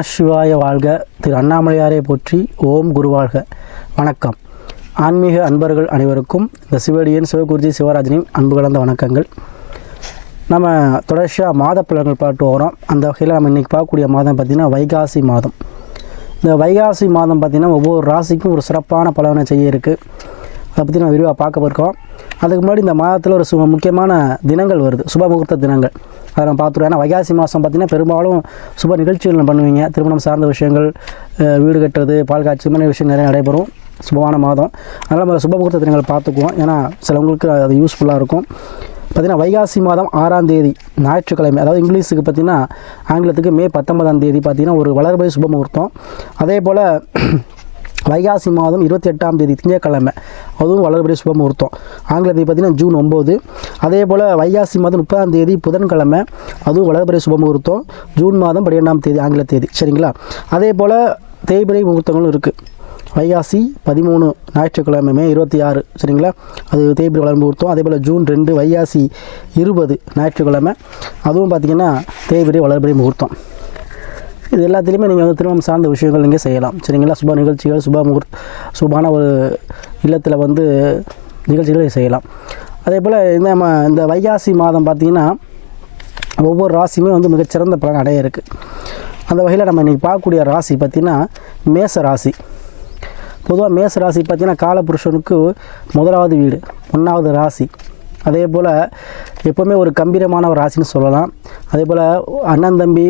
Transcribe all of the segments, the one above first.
நமசிவாய வாழ்க. திரு அண்ணாமலையாரை போற்றி. ஓம் குருவாழ்க வணக்கம். ஆன்மீக அன்பர்கள் அனைவருக்கும் இந்த சிவடியன் சிவகுருஜி சிவராஜனின் அன்பு கலந்த வணக்கங்கள். நம்ம தொடர்ச்சியாக மாத பலன்கள் பார்த்து வரோம் அந்த வகையில் நம்ம இன்றைக்கி பார்க்கக்கூடிய மாதம் பார்த்திங்கன்னா வைகாசி மாதம். இந்த வைகாசி மாதம் பார்த்திங்கன்னா ஒவ்வொரு ராசிக்கும் ஒரு சிறப்பான பலனை செய்ய இருக்குது அதை பற்றி நம்ம விரிவாக பார்க்க போயிருக்கோம். அதுக்கு முன்னாடி இந்த மாதத்தில் ஒரு சு முக்கியமான தினங்கள் வருது. சுப முகூர்த்த தினங்கள். அதை நம்ம பார்த்துருவோம் ஏன்னா வைகாசி மாதம் பார்த்திங்கன்னா பெரும்பாலும் சுப நிகழ்ச்சிகள் நம்ம பண்ணுவீங்க. திருமணம் சார்ந்த விஷயங்கள் வீடு கட்டுறது பால் காய்ச்சி இந்த மாதிரி விஷயம் நிறைய நடைபெறும். சுபமான மாதம். அதனால் நம்ம சுப முகூர்த்த தினங்கள் பார்த்துக்குவோம். ஏன்னா சிலவங்களுக்கு அது யூஸ்ஃபுல்லாக இருக்கும். பார்த்திங்கன்னா வைகாசி மாதம் ஆறாம் தேதி ஞாயிற்றுக்கிழமை அதாவது இங்கிலீஷுக்கு பார்த்திங்கன்னா ஆங்கிலத்துக்கு மே பத்தொன்பதாம் தேதி பார்த்திங்கன்னா ஒரு வளர்பதி சுப முகூர்த்தம். அதே போல் வைகாசி மாதம் இருபத்தி எட்டாம் தேதி திங்கட்கிழமை. அதுவும் வளர்பிறை சுப முகூர்த்தம். ஆங்கில தேதி பார்த்தீங்கன்னா ஜூன் ஒம்பது அதே போல் வைகாசி மாதம் முப்பதாம் தேதி புதன்கிழமை. அதுவும் வளர்பிறை சுப முகூர்த்தம். ஜூன் மாதம் பன்னிரெண்டாம் தேதி ஆங்கில தேதி. சரிங்களா? அதே போல் தேய்பிரை முகூர்த்தங்களும் இருக்குது வைகாசி பதிமூணு ஞாயிற்றுக்கிழமை மே இருபத்தி ஆறு. சரிங்களா? அது தேய்பிரி வளர்ந்து முகூர்த்தம். அதே போல் ஜூன் ரெண்டு வைகாசி இருபது ஞாயிற்றுக்கிழமை. அதுவும் பார்த்திங்கன்னா தேய்பிரி வளர்பிரி முகூர்த்தம். இது எல்லாத்துலேயுமே நீங்கள் வந்து திருமணம் சார்ந்த விஷயங்கள் நீங்கள் செய்யலாம். சரிங்களா? சுப நிகழ்ச்சிகள் சுப முகூர்த் சுபான ஒரு இல்லத்தில் வந்து நிகழ்ச்சிகளை செய்யலாம். அதே போல் இந்த நம்ம இந்த வைகாசி மாதம் பார்த்திங்கன்னா ஒவ்வொரு ராசியுமே வந்து மிகச்சிறந்த பலன் அடைய இருக்குது அந்த வகையில் நம்ம இன்றைக்கி பார்க்கக்கூடிய ராசி பார்த்திங்கன்னா மேச ராசி. பொதுவாக மேச ராசி பார்த்திங்கன்னா காலபுருஷனுக்கு முதலாவது வீடு ஒன்றாவது ராசி. அதே போல் எப்போவுமே ஒரு கம்பீரமான ஒரு ராசின்னு சொல்லலாம். அதே போல் அண்ணன் தம்பி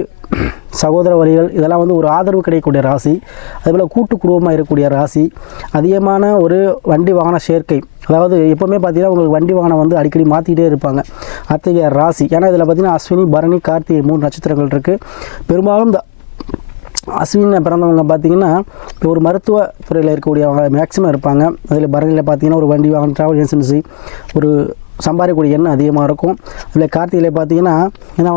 சகோதர வழிகள் இதெல்லாம் வந்து ஒரு ஆதரவு கிடைக்கக்கூடிய ராசி. அதுபோல் கூட்டு குடும்பமாக இருக்கக்கூடிய ராசி. அதிகமான ஒரு வண்டி வாகன சேர்க்கை. அதாவது எப்போவுமே பார்த்தீங்கன்னா உங்களுக்கு வண்டி வாகனம் வந்து அடிக்கடி மாற்றிக்கிட்டே இருப்பாங்க. அத்தகைய ராசி. ஏன்னா இதில் பார்த்தீங்கன்னா அஸ்வினி பரணி கார்த்திகை மூணு நட்சத்திரங்கள் இருக்குது பெரும்பாலும் இந்த அஸ்வினியில் பிறந்தவங்க பார்த்தீங்கன்னா இப்போ ஒரு மருத்துவ துறையில் இருக்கக்கூடியவங்க மேக்ஸிமம் இருப்பாங்க. அதில் பரணியில் பார்த்தீங்கன்னா ஒரு வண்டி வாகனம் ட்ராவல் ஏஜென்சி ஒரு சம்பாதிக்கக்கூடிய எண்ணம் அதிகமாக இருக்கும். அதில் கார்த்திகையில் பார்த்தீங்கன்னா என்ன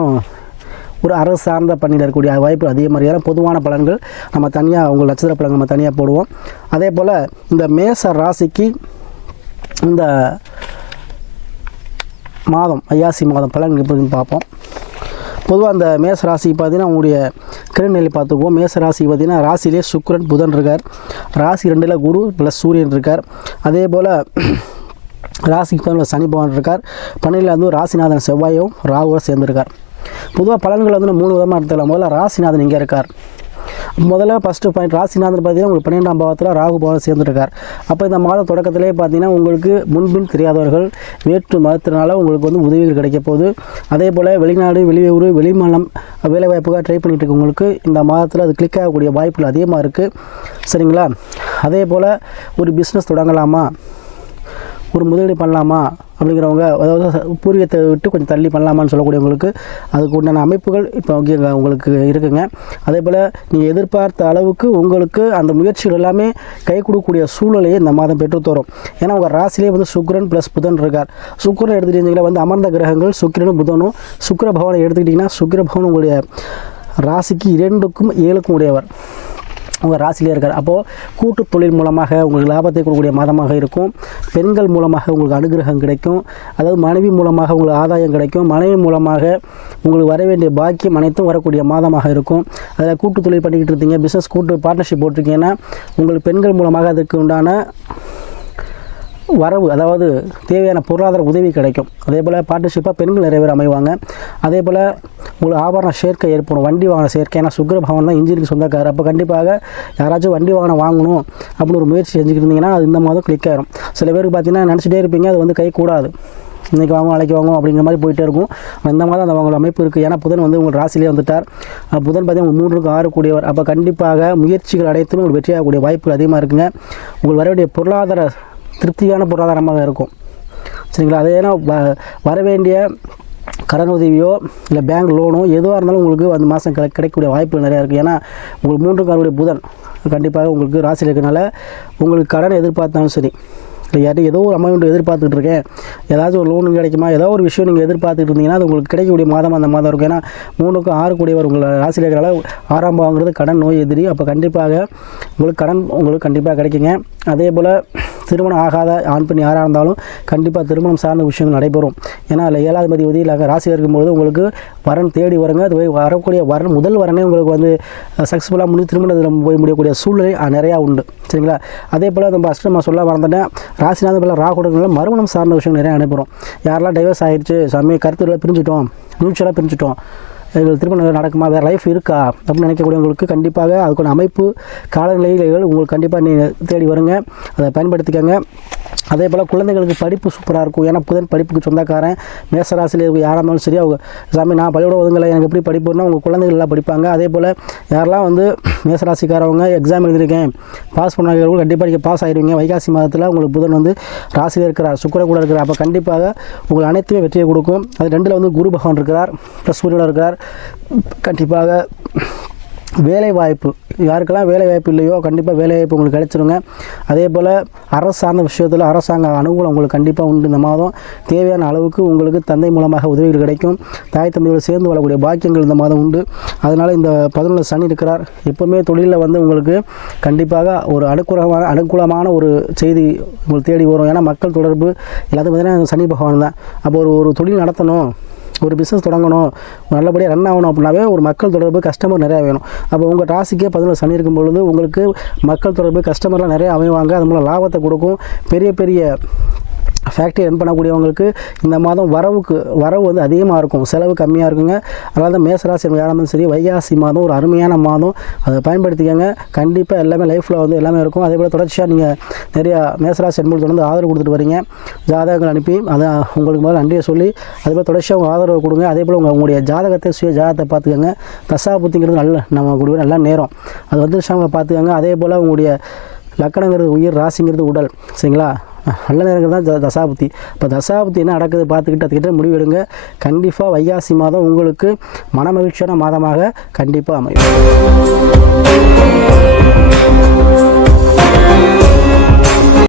ஒரு அரசு சார்ந்த பணியில் இருக்கக்கூடிய வாய்ப்பு அதே மாதிரி ஏன்னா பொதுவான பலன்கள் நம்ம தனியாக அவங்க நட்சத்திர பலன்கள் நம்ம தனியாக போடுவோம். அதே போல் இந்த மேச ராசிக்கு இந்த மாதம் ஐயாசி மாதம் பலன் எப்படின்னு பார்ப்போம். பொதுவாக அந்த மேச ராசி பார்த்தீங்கன்னா உங்களுடைய கிரகநிலை பார்த்துக்குவோம். மேச ராசி பார்த்தீங்கன்னா ராசியிலே சுக்கரன் புதன் இருக்கார். ராசி ரெண்டில் குரு ப்ளஸ் சூரியன் இருக்கார். அதே போல் ராசிக்கு பதினில் சனி பகவான் இருக்கார். பன்னிரெண்டில் வந்து ராசிநாதன் செவ்வாயும் ராகுவோடு சேர்ந்துருக்கார். பொதுவாக பலன்கள் வந்து மூணு விதமாக எடுத்துக்கலாம். முதல்ல ராசிநாதன் இங்கே இருக்கார். முதல்ல ஃபஸ்ட்டு பாயிண்ட் ராசிநாதன் பார்த்தீங்கன்னா உங்களுக்கு பன்னெண்டாம் பாவத்தில் ராகு பாவம் சேர்ந்துருக்கார். அப்போ இந்த மாத தொடக்கத்திலே பார்த்தீங்கன்னா உங்களுக்கு முன்பின் தெரியாதவர்கள் வேற்று மதத்தினால உங்களுக்கு வந்து உதவிகள் கிடைக்க போகுது. அதே போல் வெளிநாடு வெளியூர் வெளிமாநிலம் வேலைவாய்ப்புக்காக ட்ரை பண்ணிட்டு இருக்கவங்களுக்கு இந்த மாதத்தில் அது கிளிக் ஆகக்கூடிய வாய்ப்புகள் அதிகமாக இருக்குது சரிங்களா? அதே போல் ஒரு பிஸ்னஸ் தொடங்கலாமா? ஒரு முதலீடு பண்ணலாமா அப்படிங்கிறவங்க அதாவது பூர்வீகத்தை விட்டு கொஞ்சம் தள்ளி பண்ணலாமான்னு சொல்லக்கூடியவங்களுக்கு அதுக்கு உண்டான அமைப்புகள் இப்போ உங்களுக்கு இருக்குங்க. அதே போல் நீங்கள் எதிர்பார்த்த அளவுக்கு உங்களுக்கு அந்த முயற்சிகள் எல்லாமே கை கொடுக்கக்கூடிய சூழ்நிலையை இந்த மாதம் பெற்றுத்தரும் ஏன்னா உங்கள் ராசிலே வந்து சுக்கிரன் ப்ளஸ் புதன் இருக்கார். சுக்ரன் எடுத்துக்கிட்டிங்கன்னா வந்து அமர்ந்த கிரகங்கள் சுக்கிரனும் புதனும். சுக்கிர பவனை எடுத்துக்கிட்டிங்கன்னா சுக்கிர பவன் உங்களுடைய ராசிக்கு இரண்டுக்கும் ஏழுக்கும் உடையவர். உங்கள் ராசிலே இருக்கார் அப்போது கூட்டு தொழில் மூலமாக உங்களுக்கு லாபத்தை கொடுக்கக்கூடிய மாதமாக இருக்கும். பெண்கள் மூலமாக உங்களுக்கு அனுகிரகம் கிடைக்கும். அதாவது மனைவி மூலமாக உங்களுக்கு ஆதாயம் கிடைக்கும். மனைவி மூலமாக உங்களுக்கு வர வேண்டிய பாக்கியம் அனைத்தும் வரக்கூடிய மாதமாக இருக்கும். அதில் கூட்டு தொழில் பண்ணிக்கிட்டு இருந்தீங்க. பிஸ்னஸ் கூட்டு பார்ட்னர்ஷிப் போட்டிருக்கீங்கன்னா உங்களுக்கு பெண்கள் மூலமாக அதுக்கு உண்டான வரவு அதாவது தேவையான பொருளாதார உதவி கிடைக்கும். அதே போல் பார்ட்னர்ஷிப்பாக பெண்கள் நிறைய பேர் அமைவாங்க. அதே போல் உங்களுக்கு ஆபரண சேர்க்கை ஏற்படும் வண்டி வாகன சேர்க்கை. ஏன்னா சுக்கர பவன் தான் இன்ஜினுக்கு சொந்தக்காரர். அப்போ கண்டிப்பாக யாராச்சும் வண்டி வாகனம் வாங்கணும் அப்படின்னு ஒரு முயற்சி செஞ்சுக்கிட்டு இருந்தீங்கன்னா அது இந்த மாதம் கிளிக் ஆகிடும் சில பேருக்கு பார்த்தீங்கன்னா நினச்சிட்டே இருப்பீங்க அது வந்து கை கூடாது. இன்றைக்கி வாங்கும் நாளைக்கு வாங்கும் அப்படிங்கிற மாதிரி போயிட்டே இருக்கும். அந்த மாதிரி அந்த அவங்களோட அமைப்பு இருக்குது ஏன்னா புதன் வந்து உங்கள் ராசிலே வந்துட்டார். புதன் பார்த்தீங்கன்னா மூன்றுக்கு ஆறு கூடியவர் அப்போ கண்டிப்பாக முயற்சிகள் அடைத்துமே உங்களுக்கு வெற்றியாகக்கூடிய வாய்ப்புகள் அதிகமாக இருக்குங்க. உங்களுக்கு வர வேண்டிய பொருளாதார திருப்தியான பொருளாதாரமாக இருக்கும். சரிங்களா? அது ஏன்னா வ வர வேண்டிய கடன் உதவியோ இல்லை பேங்க் லோனோ எதுவாக இருந்தாலும் உங்களுக்கு அந்த மாதம் கிடை கிடைக்கக்கூடிய வாய்ப்புகள் நிறையா இருக்குது ஏன்னா உங்களுக்கு மூன்று காலுடைய புதன் கண்டிப்பாக உங்களுக்கு ராசியில் இருக்கனால உங்களுக்கு கடன் எதிர்பார்த்தாலும் சரி இல்லை ஏதோ ஒரு அமௌண்ட் எதிர்பார்த்துட்டு இருக்கேன். ஏதாச்சும் ஒரு லோன் கிடைக்குமா? ஏதோ ஒரு விஷயம் நீங்கள் எதிர்பார்த்துட்டு இருந்தீங்கன்னா அது உங்களுக்கு கிடைக்கக்கூடிய மாதம் அந்த மாதம் இருக்கும். ஏன்னா மூணுக்கும் ஆறு கூடியவர் உங்களை ராசியில் இருக்கிறால ஆறாம் பாவங்கிறது கடன் நோய் எதிரி. அப்போ கண்டிப்பாக உங்களுக்கு கடன் உங்களுக்கு கண்டிப்பாக கிடைக்குங்க. அதே போல் திருமணம் ஆகாத ஆண் பெண் யாராக இருந்தாலும் கண்டிப்பாக திருமணம் சார்ந்த விஷயங்கள் நடைபெறும். ஏன்னா அதில் ஏழாவது மதி உதவியில் ராசியில் இருக்கும்போது உங்களுக்கு வரன் தேடி வருங்க. அது போய் வரக்கூடிய வரன் முதல் வரனே உங்களுக்கு வந்து சக்ஸஸ்ஃபுல்லாக முடிஞ்சு திருமணத்தில் போய் முடியக்கூடிய சூழ்நிலை நிறையா உண்டு. சரிங்களா? அதே போல் நம்ம அஷ்டமாக சொல்ல மறந்துட்டேன். ராசிநாதன் போல் ராகுடங்களில் மறுமணம் சார்ந்த விஷயம் நிறையா நடைபெறும். யாரெல்லாம் டைவர்ஸ் ஆயிடுச்சு சமய கருத்துக்களை பிரிஞ்சுட்டோம் மியூச்சுவலாக பிரிஞ்சுட்டோம். இதில் திருமணம் நடக்குமா? வேறு லைஃப் இருக்கா? அப்படின்னு நினைக்கக்கூடியவங்களுக்கு கண்டிப்பாக அதுக்கான அமைப்பு காலநிலைகள் உங்களுக்கு கண்டிப்பாக நீ தேடி வருங்க. அதை பயன்படுத்திக்கங்க. அதே போல் குழந்தைகளுக்கு படிப்பு சூப்பராக இருக்கும். ஏன்னா புதன் படிப்புக்கு சொந்தக்காரன். மேசராசியில் இருக்க யாராக இருந்தாலும் சரி அவங்க சாமி நான் பள்ளியோட ஒதுங்கலை. எனக்கு எப்படி படிப்புன்னா உங்கள் குழந்தைகள் எல்லாம் படிப்பாங்க. அதே போல் யாரெல்லாம் வந்து மேசராசிக்காரவங்க எக்ஸாம் எழுதியிருக்கேன். பாஸ் பண்ணாதவர்கள் கண்டிப்பாக நீங்கள் பாஸ் ஆகிடுவீங்க வைகாசி மாதத்தில் உங்களுக்கு புதன் வந்து ராசியில் இருக்கிறார். சுக்கிரன் கூட இருக்கிறார். அப்போ கண்டிப்பாக உங்களுக்கு அனைத்துமே வெற்றியை கொடுக்கும். அது ரெண்டில் வந்து குரு பகவான் இருக்கிறார். ப்ளஸ் சூரியனோட இருக்கிறார். கண்டிப்பாக வேலைவாய்ப்பு யாருக்கெல்லாம் வேலைவாய்ப்பு இல்லையோ கண்டிப்பாக வேலை வாய்ப்பு உங்களுக்கு கிடச்சிருங்க. அதே போல் அரசாங்க விஷயத்தில் அரசாங்க அனுகூலம் உங்களுக்கு கண்டிப்பாக உண்டு. இந்த மாதம் தேவையான அளவுக்கு உங்களுக்கு தந்தை மூலமாக உதவிகள் கிடைக்கும். தாய் தந்தையோடு சேர்ந்து வரக்கூடிய பாக்கியங்கள் இந்த மாதம் உண்டு. அதனால் இந்த பதினொன்று சனி இருக்கிறார். எப்போவுமே தொழிலில் வந்து உங்களுக்கு கண்டிப்பாக ஒரு அனுகூலமான அனுகூலமான ஒரு செய்தி உங்களுக்கு தேடி வரும். ஏன்னா மக்கள் தொடர்பு எல்லாத்துக்கும் பார்த்தீங்கன்னா சனி பகவான் தான். அப்போ ஒரு ஒரு தொழில் நடத்தணும். ஒரு பிஸ்னஸ் தொடங்கணும் நல்லபடியாக ரன் ஆகணும் அப்படின்னாவே ஒரு மக்கள் தொடர்பு கஸ்டமர் நிறையா வேணும். அப்போ உங்கள் ராசிக்கே பதினொன்று சனி இருக்கும் பொழுது உங்களுக்கு மக்கள் தொடர்பு கஸ்டமர்லாம் நிறையா அமைவாங்க. அது மூலம் லாபத்தை கொடுக்கும். பெரிய பெரிய ஃபேக்ட்ரி ரன் பண்ணக்கூடியவங்களுக்கு இந்த மாதம் வரவுக்கு வரவு வந்து அதிகமாக இருக்கும். செலவு கம்மியாக இருக்குங்க. அதனால தான் மேசராசி யாரும் சரி வைகாசி மாதம் ஒரு அருமையான மாதம். அதை பயன்படுத்திக்கங்க. கண்டிப்பாக எல்லாமே லைஃப்பில் வந்து எல்லாமே இருக்கும். அதே போல் தொடர்ச்சியாக நீங்கள் நிறையா மேசராசி என்பது தொடர்ந்து ஆதரவு கொடுத்துட்டு வரீங்க. ஜாதகங்கள் அனுப்பி அதை உங்களுக்கு முதல்ல நன்றியை சொல்லி அதே போல் தொடர்ச்சியாக உங்கள் ஆதரவு கொடுங்க. அதே போல் உங்கள் உங்களுடைய ஜாதகத்தை சுய ஜாதகத்தை பார்த்துக்கோங்க. தசாபுத்திங்கிறது நல்ல நம்ம கொடுக்குற நல்ல நேரம். அது வந்துருச்சாங்க பார்த்துக்கோங்க. அதே போல் உங்களுடைய லக்கணங்கிறது உயிர் ராசிங்கிறது உடல். சரிங்களா? நல்ல நேரங்கள் தான் தசாபுத்தி. இப்போ தசாபுத்தி என்ன நடக்குது பார்த்துக்கிட்டு அதுக்கிட்ட முடிவெடுங்க. கண்டிப்பாக வைகாசி மாதம் உங்களுக்கு மனமகிழ்ச்சியான மாதமாக கண்டிப்பாக அமையும்.